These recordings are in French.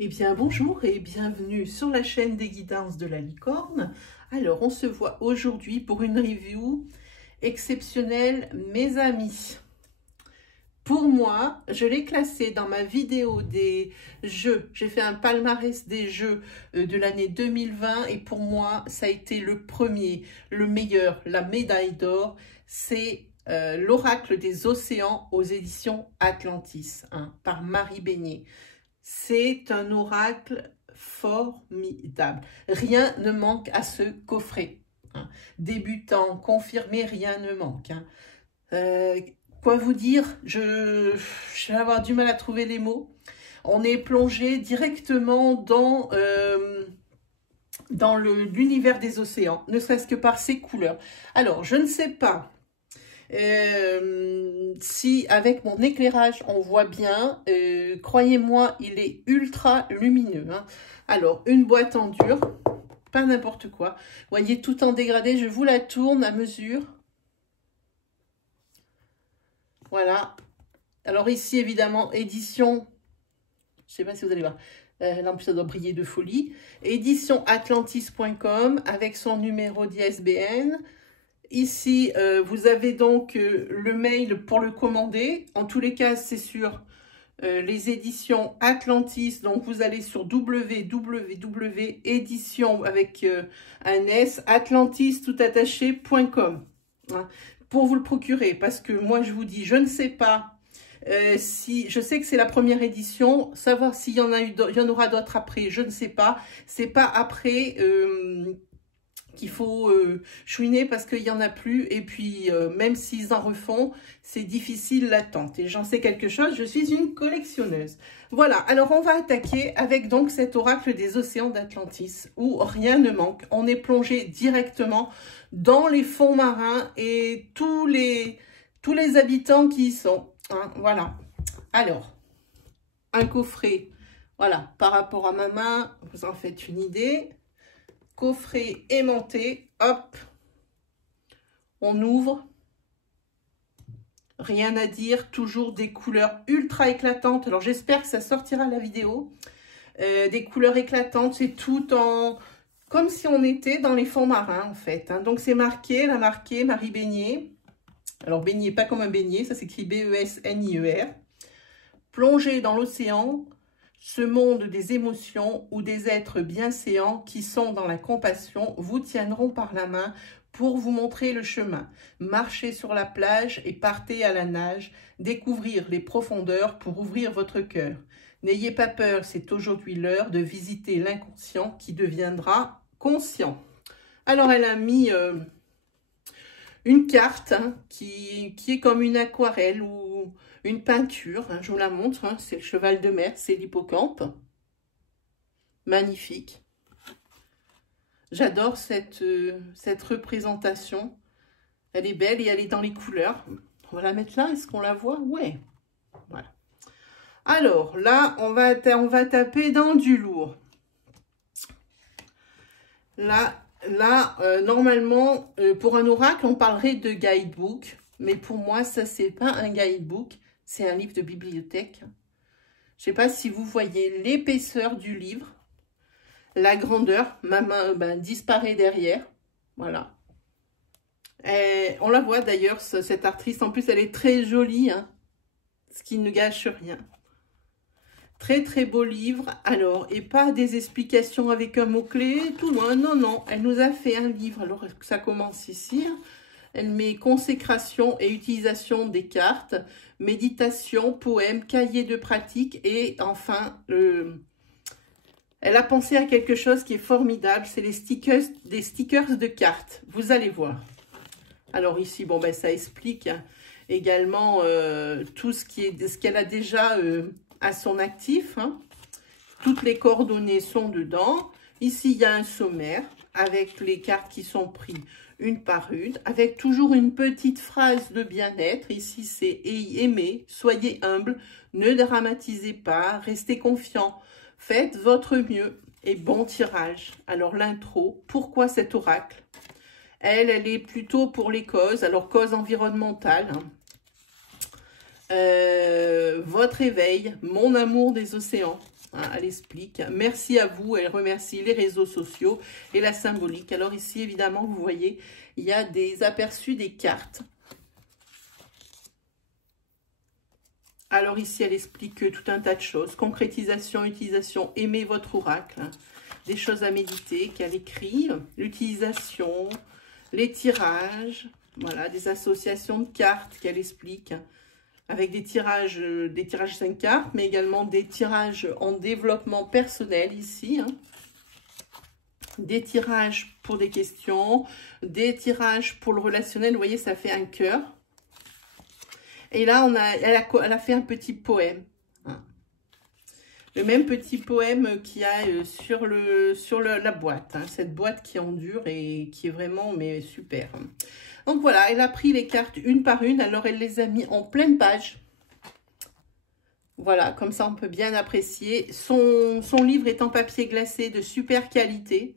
Eh bien bonjour et bienvenue sur la chaîne des guidances de la licorne. Alors on se voit aujourd'hui pour une review exceptionnelle mes amis. Pour moi, je l'ai classé dans ma vidéo des jeux. J'ai fait un palmarès des jeux de l'année 2020 et pour moi ça a été le premier, le meilleur, la médaille d'or. C'est l'Oracle des océans aux éditions Atlantis par Marie Beignet. C'est un oracle formidable. Rien ne manque à ce coffret. Débutant, confirmé, rien ne manque. Quoi vous dire, je vais avoir du mal à trouver les mots. On est plongé directement dans l'univers des océans, ne serait-ce que par ses couleurs. Alors, je ne sais pas si avec mon éclairage on voit bien, croyez-moi, il est ultra lumineux. Alors, une boîte en dur, pas n'importe quoi. Vous voyez, tout en dégradé, je vous la tourne à mesure. Voilà. Alors ici, évidemment, édition, je ne sais pas si vous allez voir, là en plus ça doit briller de folie, édition atlantis.com avec son numéro d'ISBN. Ici, vous avez donc le mail pour le commander. En tous les cas, c'est sur les éditions Atlantis. Donc, vous allez sur www.édition avec un S, atlantis.com pour vous le procurer. Parce que moi, je vous dis, je ne sais pas si, je sais que c'est la première édition, savoir s'il y en a eu, il y en aura d'autres après, je ne sais pas. C'est pas après qu'il faut chouiner parce qu'il n'y en a plus. Et puis, même s'ils en refont, c'est difficile l'attente. Et j'en sais quelque chose, je suis une collectionneuse. Voilà, alors on va attaquer avec donc cet oracle des océans d'Atlantis où rien ne manque. On est plongé directement dans les fonds marins et tous les habitants qui y sont. Voilà. Alors, un coffret, voilà, par rapport à ma main, vous en faites une idée. Coffret aimanté, hop, on ouvre, rien à dire, toujours des couleurs ultra éclatantes. Alors j'espère que ça sortira la vidéo, des couleurs éclatantes, c'est tout en, comme si on était dans les fonds marins en fait. Donc c'est marqué, elle a marqué Marie Beignet. Alors Beignet, pas comme un beignet, ça s'écrit B-E-S-N-I-E-R. Plongé dans l'océan, ce monde des émotions où des êtres bienséants qui sont dans la compassion vous tiendront par la main pour vous montrer le chemin. Marchez sur la plage et partez à la nage, découvrir les profondeurs pour ouvrir votre cœur. N'ayez pas peur, c'est aujourd'hui l'heure de visiter l'inconscient qui deviendra conscient. Alors elle a mis une carte qui est comme une aquarelle ou une peinture, je vous la montre, c'est le cheval de mer, c'est l'hippocampe. Magnifique. J'adore cette représentation. Elle est belle et elle est dans les couleurs. On va la mettre là, est-ce qu'on la voit? Ouais. Voilà. Alors, là, on va taper dans du lourd. Là, normalement, pour un oracle, on parlerait de guidebook. Mais pour moi, ça, c'est pas un guidebook. C'est un livre de bibliothèque. Je ne sais pas si vous voyez l'épaisseur du livre. La grandeur. Ma main disparaît derrière. Voilà. Et on la voit d'ailleurs, cette artiste. En plus, elle est très jolie. Ce qui ne gâche rien. Très très beau livre. Alors, et pas des explications avec un mot-clé, tout loin. Non, non, elle nous a fait un livre. Alors, ça commence ici. Elle met consécration et utilisation des cartes, méditation, poème, cahier de pratique et enfin, elle a pensé à quelque chose qui est formidable. C'est des stickers de cartes. Vous allez voir. Alors ici, bon, ça explique également tout ce qu'elle a déjà à son actif. Toutes les coordonnées sont dedans. Ici, il y a un sommaire avec les cartes qui sont prises une par une, avec toujours une petite phrase de bien-être. Ici, c'est « Aimez, soyez humble, ne dramatisez pas, restez confiant, faites votre mieux et bon tirage ». Alors, l'intro, pourquoi cet oracle? Elle est plutôt pour les causes, alors causes environnementales, votre éveil, mon amour des océans. Hein, elle explique. Merci à vous. Elle remercie les réseaux sociaux et la symbolique. Alors ici, évidemment, vous voyez, il y a des aperçus des cartes. Alors ici, elle explique tout un tas de choses. Concrétisation, utilisation, aimez votre oracle. Hein, des choses à méditer qu'elle écrit. L'utilisation, les tirages. Voilà, des associations de cartes qu'elle explique. Avec des tirages 5 cartes, mais également des tirages en développement personnel ici. Hein. Des tirages pour des questions, des tirages pour le relationnel. Vous voyez, ça fait un cœur. Et là, elle a fait un petit poème. Hein. Le même petit poème qu'il y a sur la boîte. Hein. Cette boîte qui endure et qui est vraiment super. Donc voilà, elle a pris les cartes une par une. Alors, elle les a mis en pleine page. Voilà, comme ça, on peut bien apprécier. Son livre est en papier glacé de super qualité.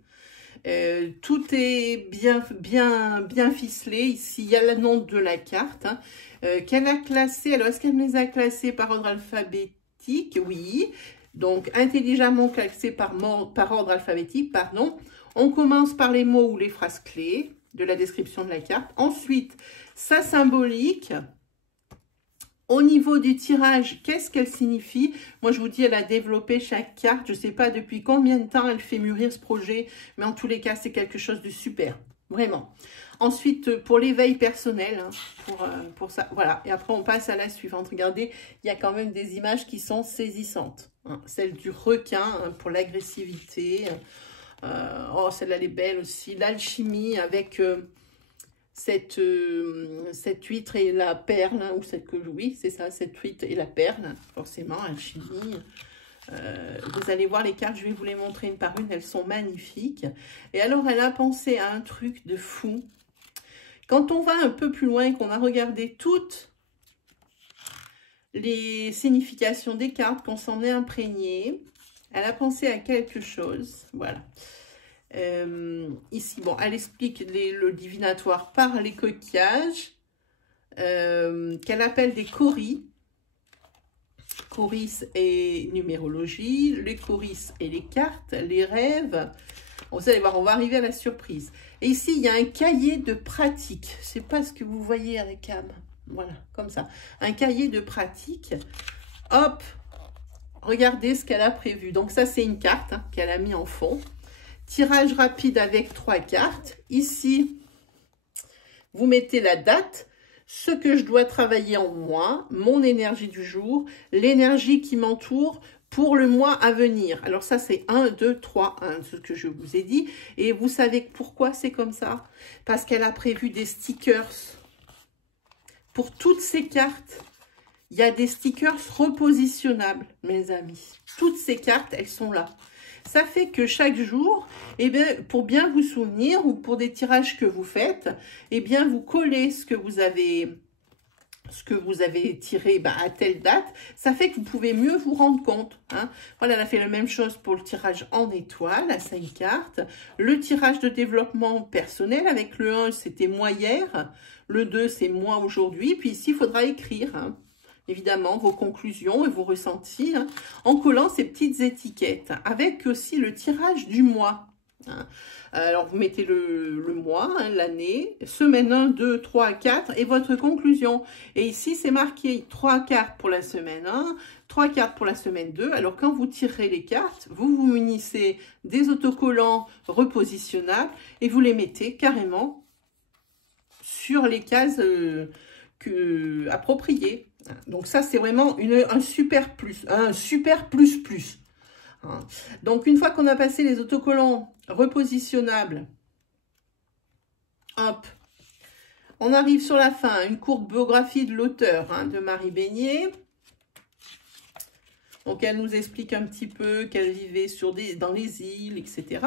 Tout est bien ficelé. Ici, il y a le nom de la carte. Hein, qu'elle a classé. Alors, est-ce qu'elle me les a classées par ordre alphabétique? Oui. Donc, intelligemment classées par ordre alphabétique, pardon. On commence par les mots ou les phrases clés de la description de la carte. Ensuite, sa symbolique. Au niveau du tirage, qu'est-ce qu'elle signifie? Moi, je vous dis, elle a développé chaque carte. Je ne sais pas depuis combien de temps elle fait mûrir ce projet, mais en tous les cas, c'est quelque chose de super, vraiment. Ensuite, pour l'éveil personnel, hein, pour ça, voilà. Et après, on passe à la suivante. Regardez, il y a quand même des images qui sont saisissantes. Hein. Celle du requin, hein, pour l'agressivité. Oh, celle-là, elle est belle aussi. L'alchimie avec... cette huître et la perle, hein, ou oui, c'est ça, cette huître et la perle, forcément, alchimie. Vous allez voir les cartes, je vais vous les montrer une par une, elles sont magnifiques. Et alors, elle a pensé à un truc de fou. Quand on va un peu plus loin, qu'on a regardé toutes les significations des cartes, qu'on s'en est imprégné, elle a pensé à quelque chose, voilà. Ici, bon, elle explique le divinatoire par les coquillages qu'elle appelle des coris. Coris et numérologie, les coris et les cartes, les rêves. Vous allez voir, on va arriver à la surprise. Et ici, il y a un cahier de pratique. Je ne sais pas ce que vous voyez à la cam. Voilà, comme ça. Un cahier de pratique. Hop, regardez ce qu'elle a prévu. Donc ça, c'est une carte hein, qu'elle a mis en fond. Tirage rapide avec 3 cartes. Ici, vous mettez la date, ce que je dois travailler en moi, mon énergie du jour, l'énergie qui m'entoure pour le mois à venir. Alors ça, c'est 1, 2, 3, 1, ce que je vous ai dit. Et vous savez pourquoi c'est comme ça? Parce qu'elle a prévu des stickers. Pour toutes ces cartes, il y a des stickers repositionnables, mes amis. Toutes ces cartes, elles sont là. Ça fait que chaque jour, eh bien, pour bien vous souvenir ou pour des tirages que vous faites, eh bien, vous collez ce que vous avez tiré à telle date. Ça fait que vous pouvez mieux vous rendre compte. Hein. Voilà, elle a fait la même chose pour le tirage en étoile à 5 cartes. Le tirage de développement personnel avec le 1, c'était moi hier. Le 2, c'est moi aujourd'hui. Puis ici, il faudra écrire. Hein. Évidemment, vos conclusions et vos ressentis, hein, en collant ces petites étiquettes, avec aussi le tirage du mois. Hein. Alors, vous mettez le mois, hein, l'année, semaine 1, 2, 3, 4, et votre conclusion. Et ici, c'est marqué 3 cartes pour la semaine 1, 3 cartes pour la semaine 2. Alors, quand vous tirez les cartes, vous vous munissez des autocollants repositionnables, et vous les mettez carrément sur les cases appropriées. Donc ça, c'est vraiment un super plus. Hein. Donc, une fois qu'on a passé les autocollants repositionnables, hop, on arrive sur la fin. Une courte biographie de l'auteur, hein, de Marie Beignet. Donc, elle nous explique un petit peu qu'elle vivait dans les îles, etc.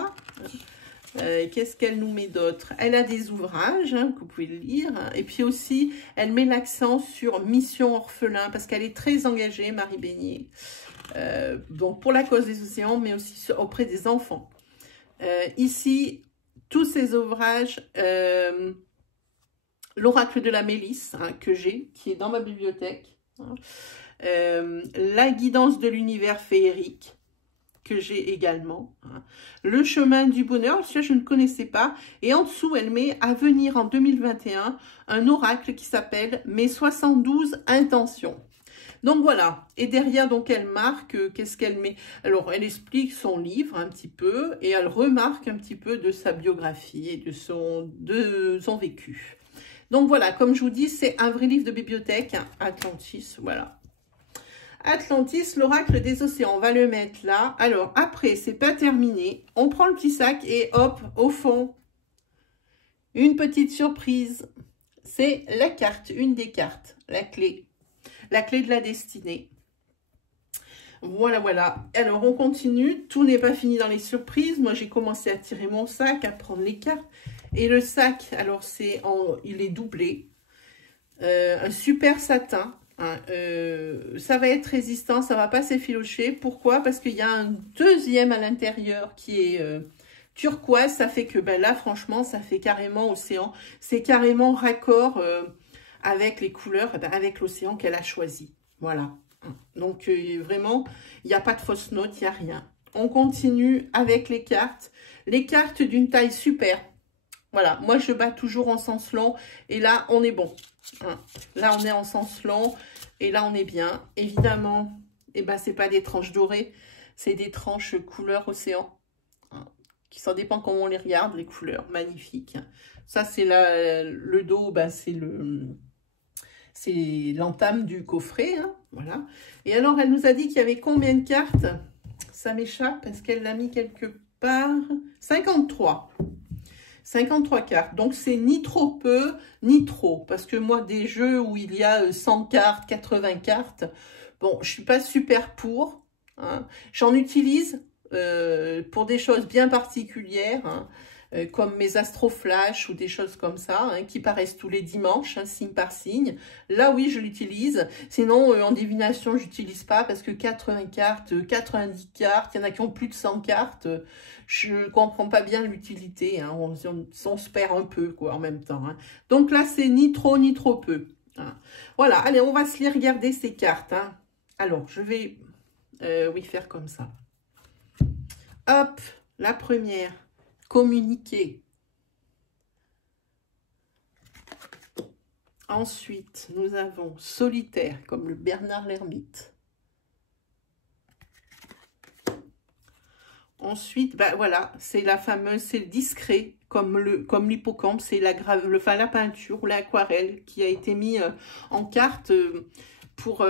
Qu'est-ce qu'elle nous met d'autre? Elle a des ouvrages hein, que vous pouvez lire. Hein. Et puis aussi, elle met l'accent sur Mission Orphelin parce qu'elle est très engagée, Marie Beignet. Donc, pour la cause des océans, mais aussi auprès des enfants. Ici, tous ces ouvrages, l'oracle de la Mélisse, hein, que j'ai, qui est dans ma bibliothèque. La guidance de l'univers féerique, que j'ai également. Le chemin du bonheur, ça je ne connaissais pas. Et en dessous, elle met à venir en 2021 un oracle qui s'appelle Mes 72 intentions. Donc voilà, et derrière, donc elle marque, qu'est-ce qu'elle met? Alors, elle explique son livre un petit peu, et elle remarque un petit peu de sa biographie et de son vécu. Donc voilà, comme je vous dis, c'est un vrai livre de bibliothèque, Atlantis, voilà. Atlantis, l'oracle des océans, on va le mettre là. Alors, après, c'est pas terminé. On prend le petit sac et hop, au fond, une petite surprise. C'est la carte, une des cartes, la clé de la destinée. Voilà, voilà. Alors, on continue. Tout n'est pas fini dans les surprises. Moi, j'ai commencé à tirer mon sac, à prendre les cartes. Et le sac, alors, il est doublé. Un super satin. Hein, ça va être résistant, ça va pas s'effilocher. Pourquoi? Parce qu'il y a un deuxième à l'intérieur qui est turquoise. Ça fait que ben là, franchement, ça fait carrément océan. C'est carrément raccord avec les couleurs, ben, avec l'océan qu'elle a choisi. Voilà. Donc, vraiment, il n'y a pas de fausse note, il n'y a rien. On continue avec les cartes. Les cartes d'une taille super. Voilà, moi, je bats toujours en sens long. Et là, on est bon. Là, on est en sens long. Et là, on est bien. Évidemment, eh ben, c'est pas des tranches dorées. C'est des tranches couleur océan. Qui ça dépend comment on les regarde, les couleurs. Magnifiques. Ça, c'est le dos. Ben, c'est l'entame du coffret. Hein, voilà. Et alors, elle nous a dit qu'il y avait combien de cartes? Ça m'échappe parce qu'elle l'a mis quelque part. 53. 53 cartes. Donc, c'est ni trop peu, ni trop. Parce que moi, des jeux où il y a 100 cartes, 80 cartes, bon, je suis pas super pour. Hein. J'en utilise pour des choses bien particulières, hein, comme mes astroflash ou des choses comme ça, hein, qui paraissent tous les dimanches, hein, signe par signe. Là, oui, je l'utilise. Sinon, en divination, j'utilise pas parce que 80 cartes, 90 cartes, il y en a qui ont plus de 100 cartes. Je comprends pas bien l'utilité. Hein, on se perd un peu, quoi, en même temps. Hein. Donc là, c'est ni trop peu. Hein. Voilà, allez, on va se les regarder, ces cartes. Hein. Alors, je vais, oui, faire comme ça. Hop, la première. Communiquer. Ensuite, nous avons solitaire, comme le Bernard l'Ermite. Ensuite, ben voilà, c'est la fameuse, c'est le discret, comme l'hippocampe, c'est la peinture ou l'aquarelle qui a été mis en carte pour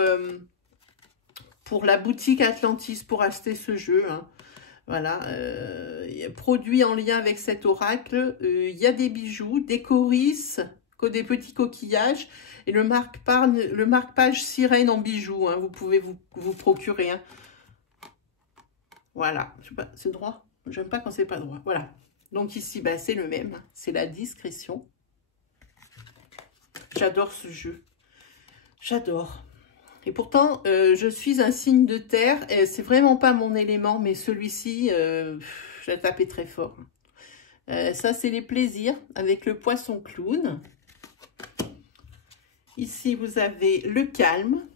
la boutique Atlantis pour acheter ce jeu. Hein. Voilà, produit en lien avec cet oracle, il y a des bijoux, des coris, des petits coquillages et le marque-page sirène en bijoux. Hein, vous pouvez vous procurer. Hein. Voilà, je sais pas, c'est droit. J'aime pas quand c'est pas droit. Voilà. Donc ici, bah, c'est le même. C'est la discrétion. J'adore ce jeu. J'adore. Et pourtant, je suis un signe de terre. Et c'est vraiment pas mon élément, mais celui-ci, j'ai tapé très fort. Ça, c'est les plaisirs avec le poisson clown. Ici, vous avez le calme.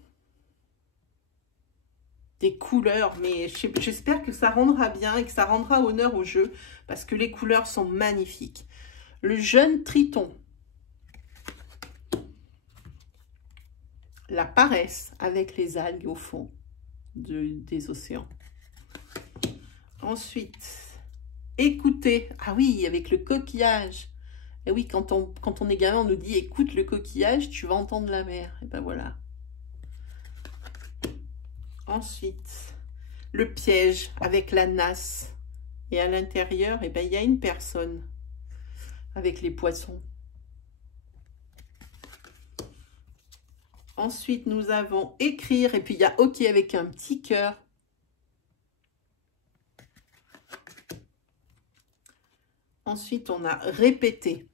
Des couleurs, mais j'espère que ça rendra bien et que ça rendra honneur au jeu parce que les couleurs sont magnifiques. Le jeune triton. La paresse avec les algues au fond des océans. Ensuite, écoutez. Ah oui, avec le coquillage. Et oui, quand on est gamin, on nous dit écoute le coquillage, tu vas entendre la mer. Et ben voilà. Ensuite, le piège avec la nasse. Et à l'intérieur, eh ben, il y a une personne avec les poissons. Ensuite, nous avons écrire. Et puis, il y a OK avec un petit cœur. Ensuite, on a répété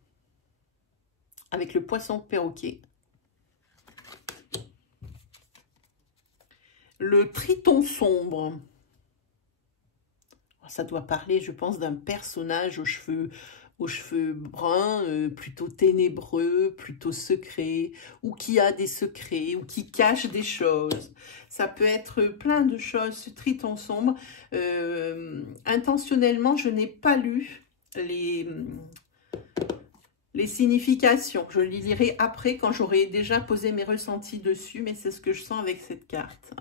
avec le poisson perroquet. Le triton sombre. Ça doit parler, je pense, d'un personnage aux cheveux aux cheveux bruns, plutôt ténébreux, plutôt secret, ou qui a des secrets, ou qui cache des choses. Ça peut être plein de choses, ce triton sombre. Intentionnellement, je n'ai pas lu les significations. Je les lirai après quand j'aurai déjà posé mes ressentis dessus, mais c'est ce que je sens avec cette carte.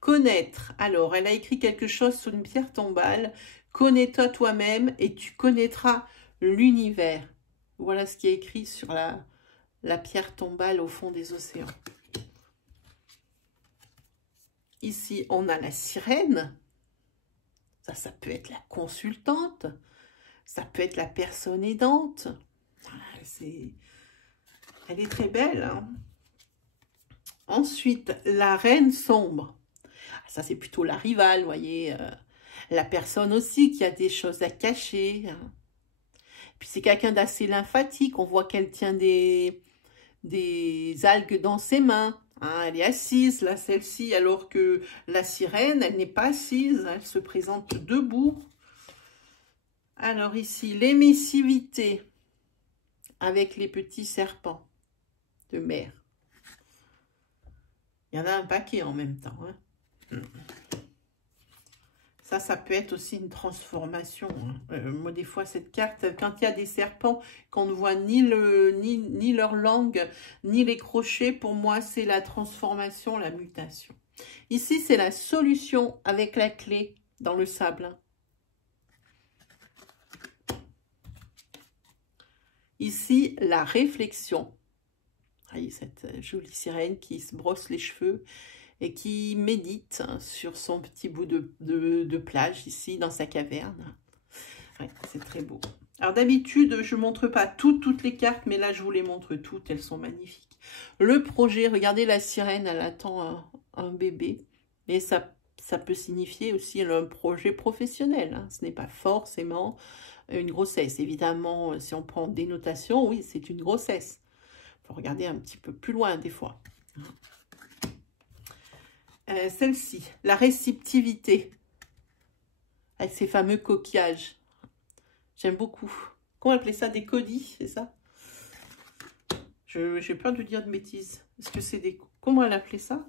Connaître. Alors, elle a écrit quelque chose sur une pierre tombale. Connais-toi toi-même et tu connaîtras l'univers. Voilà ce qui est écrit sur la pierre tombale au fond des océans. Ici, on a la sirène. Ça peut être la consultante. Ça peut être la personne aidante. Elle est très belle. Hein. Ensuite, la reine sombre. Ça, c'est plutôt la rivale, vous voyez. La personne aussi qui a des choses à cacher. Puis c'est quelqu'un d'assez lymphatique. On voit qu'elle tient des algues dans ses mains. Hein, elle est assise, là, celle-ci, alors que la sirène, elle n'est pas assise. Elle se présente debout. Alors ici, l'émissivité avec les petits serpents de mer. Il y en a un paquet en même temps. Hein. Ça peut être aussi une transformation. Hein. Moi, des fois, cette carte, quand il y a des serpents, qu'on ne voit ni leur langue, ni les crochets, pour moi, c'est la transformation, la mutation. Ici, c'est la solution avec la clé dans le sable. Ici, la réflexion. Voyez cette jolie sirène qui se brosse les cheveux et qui médite sur son petit bout de plage ici, dans sa caverne. Ouais, c'est très beau. Alors d'habitude, je ne montre pas toutes les cartes, mais là, je vous les montre toutes. Elles sont magnifiques. Le projet, regardez la sirène, elle attend un bébé. Et ça peut signifier aussi un projet professionnel. Hein. Ce n'est pas forcément une grossesse. Évidemment, si on prend des notations, oui, c'est une grossesse. Il faut regarder un petit peu plus loin des fois. Celle-ci, la réceptivité, avec ces fameux coquillages. J'aime beaucoup. Comment appeler ça? Des codis, c'est ça? J'ai peur de dire de bêtises. Est-ce que c'est des... Comment elle appelait ça?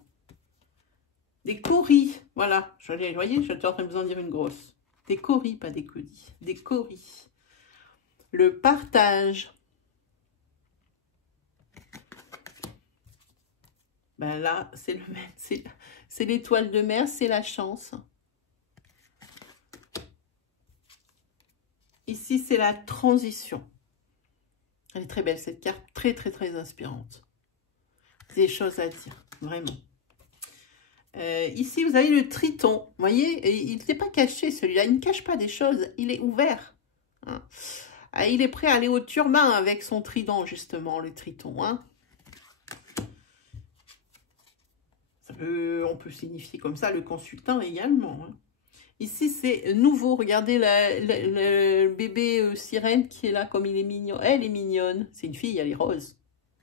Des coris. Voilà. Vous voyez, j'étais en train de vous en dire une grosse. Des coris, pas des codis. Des coris. Le partage. Ben là, c'est le même. C'est l'étoile de mer, c'est la chance. Ici, c'est la transition. Elle est très belle, cette carte. Très, très, très inspirante. Des choses à dire, vraiment. Ici, vous avez le triton. Vous voyez, il n'était pas caché, celui-là. Il ne cache pas des choses. Il est ouvert. Hein. Il est prêt à aller au turbin avec son trident, justement, le triton. Hein. On peut signifier comme ça le consultant également. Hein. Ici, c'est nouveau. Regardez le bébé sirène qui est là, comme il est mignon. Elle est mignonne. C'est une fille, elle est rose.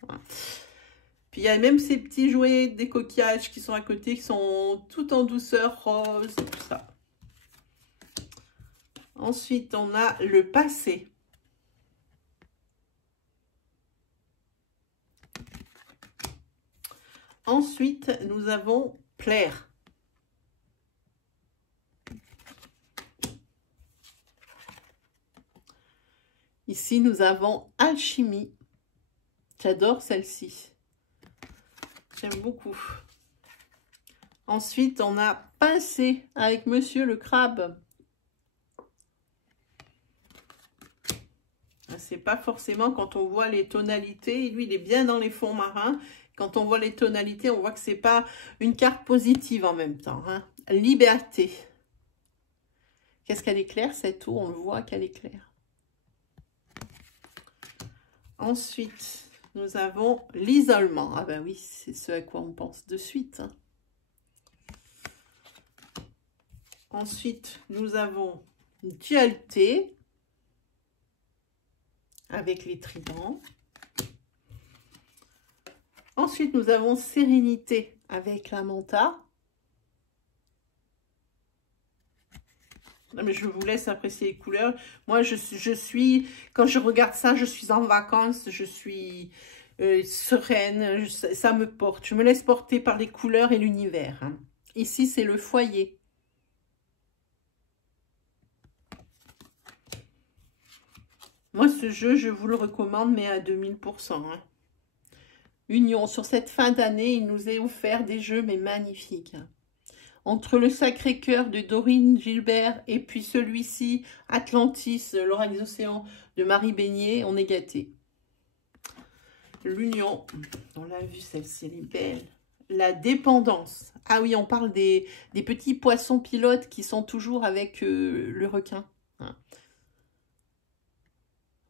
Hein. Puis il y a même ces petits jouets, des coquillages qui sont à côté, qui sont tout en douceur, rose, tout ça. Ensuite, on a le passé. Ensuite, nous avons plaire. Ici, nous avons alchimie. J'adore celle-ci. J'aime beaucoup. Ensuite, on a pincé avec Monsieur le Crabe. C'est pas forcément quand on voit les tonalités. Lui, il est bien dans les fonds marins. Quand on voit les tonalités, on voit que c'est pas une carte positive en même temps. Hein. Liberté. Qu'est-ce qu'elle éclaire, cette eau? On le voit qu'elle éclaire. Ensuite, nous avons l'isolement. Ah ben oui, c'est ce à quoi on pense de suite. Hein. Ensuite, nous avons dualité avec les tridents. Ensuite, nous avons sérénité avec la manta. Non, mais je vous laisse apprécier les couleurs. Moi, quand je regarde ça, je suis en vacances, je suis sereine, ça me porte. Je me laisse porter par les couleurs et l'univers. Hein. Ici, c'est le foyer. Moi, ce jeu, je vous le recommande, mais à 2000%. Hein. Union, sur cette fin d'année, il nous est offert des jeux, mais magnifiques. Entre le Sacré-Cœur de Dorine Gilbert et puis celui-ci, Atlantis, l'Oracle des Océans de Marie Beignet, on est gâtés. L'Union, on l'a vu, celle-ci, elle est belle. La dépendance. Ah oui, on parle des petits poissons pilotes qui sont toujours avec le requin. Hein.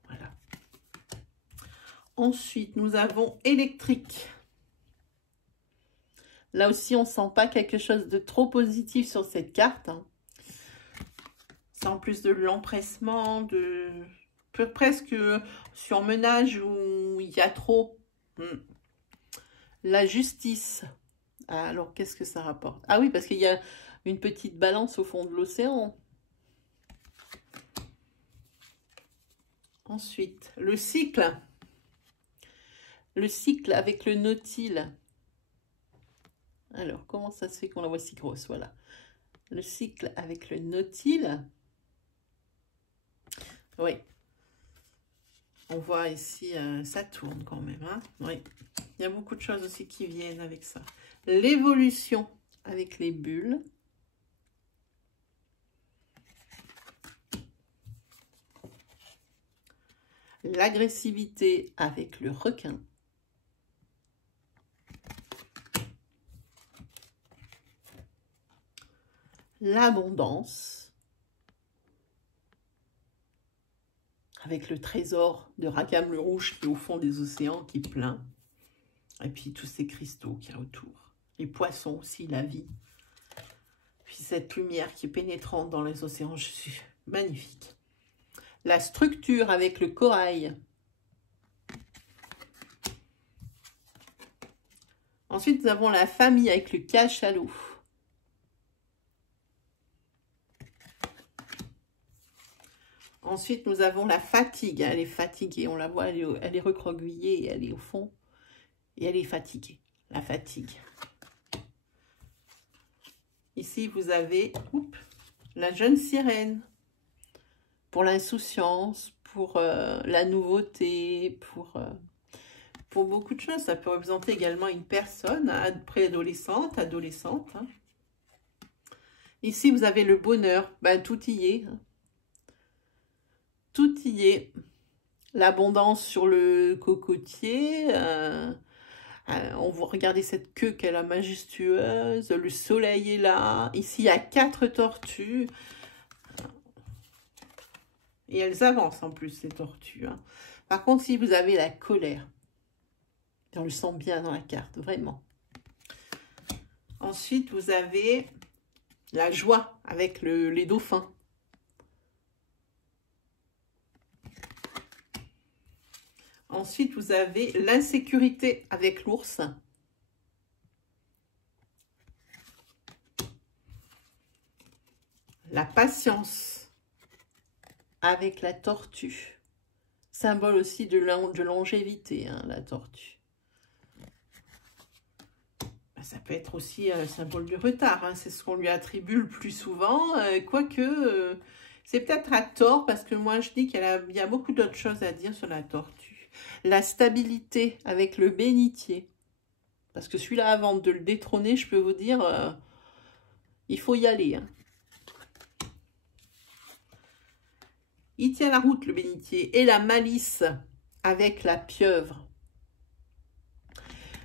Voilà. Ensuite, nous avons électrique. Là aussi, on ne sent pas quelque chose de trop positif sur cette carte. Hein. C'est en plus de l'empressement, presque surmenage où il y a trop. La justice. Alors, qu'est-ce que ça rapporte? Ah oui, parce qu'il y a une petite balance au fond de l'océan. Ensuite, le cycle. Le cycle avec le nautile. Alors, comment ça se fait qu'on la voit si grosse? Voilà. Le cycle avec le nautile. Oui. On voit ici, ça tourne quand même. Hein? Oui. Il y a beaucoup de choses aussi qui viennent avec ça. L'évolution avec les bulles. L'agressivité avec le requin. L'abondance avec le trésor de Rackham le Rouge qui est au fond des océans, qui est plein. Et puis tous ces cristaux qui y a autour. Les poissons aussi, la vie. Puis cette lumière qui est pénétrante dans les océans, je suis magnifique. La structure avec le corail. Ensuite, nous avons la famille avec le cachalot. Ensuite, nous avons la fatigue. Elle est fatiguée. On la voit, elle est recroquevillée et elle est au fond. Et elle est fatiguée. La fatigue. Ici, vous avez la jeune sirène. Pour l'insouciance, pour la nouveauté, pour beaucoup de choses. Ça peut représenter également une personne préadolescente, adolescente. Hein. Ici, vous avez le bonheur. Ben, tout y est. Hein. Tout y est. L'abondance sur le cocotier. On va regarder cette queue qu'elle a majestueuse. Le soleil est là. Ici, il y a 4 tortues. Et elles avancent en plus, ces tortues. Hein. Par contre, si vous avez la colère, on le sent bien dans la carte, vraiment. Ensuite, vous avez la joie avec les dauphins. Ensuite, vous avez l'insécurité avec l'ours. La patience avec la tortue. Symbole aussi de longévité, hein, la tortue. Ça peut être aussi un symbole de retard. Hein, c'est ce qu'on lui attribue le plus souvent. Quoique, c'est peut-être à tort, parce que moi, je dis qu'il y a beaucoup d'autres choses à dire sur la tortue. La stabilité avec le bénitier. Parce que celui-là, avant de le détrôner, je peux vous dire, il faut y aller. Hein. Il tient la route, le bénitier. Et la malice avec la pieuvre.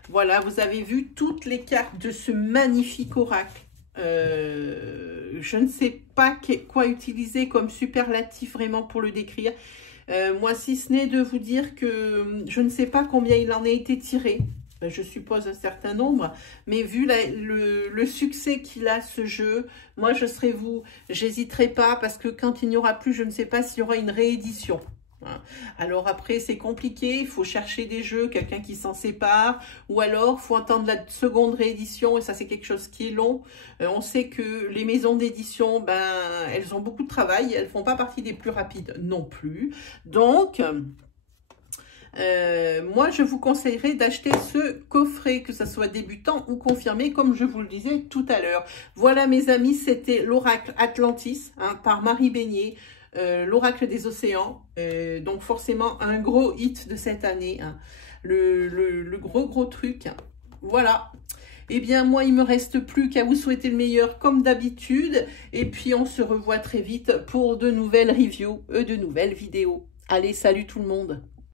Voilà, vous avez vu toutes les cartes de ce magnifique oracle. Je ne sais pas quoi utiliser comme superlatif vraiment pour le décrire. Moi, si ce n'est de vous dire que je ne sais pas combien il en a été tiré. Je suppose un certain nombre. Mais vu le succès qu'il a, ce jeu, moi, je serai vous. J'hésiterai pas parce que quand il n'y aura plus, je ne sais pas s'il y aura une réédition. Hein. Alors après, c'est compliqué, il faut chercher des jeux, quelqu'un qui s'en sépare, ou alors il faut attendre la seconde réédition, et ça c'est quelque chose qui est long. On sait que les maisons d'édition, ben, elles ont beaucoup de travail, elles ne font pas partie des plus rapides non plus. Donc, moi, je vous conseillerais d'acheter ce coffret, que ce soit débutant ou confirmé, comme je vous le disais tout à l'heure. Voilà, mes amis, c'était l'Oracle Atlantis, hein, par Marie Beignet. L'Oracle des Océans, donc forcément un gros hit de cette année, hein. Le gros truc, hein. Voilà. Eh bien, moi, il me reste plus qu'à vous souhaiter le meilleur comme d'habitude, et puis on se revoit très vite pour de nouvelles reviews, de nouvelles vidéos. Allez, salut tout le monde!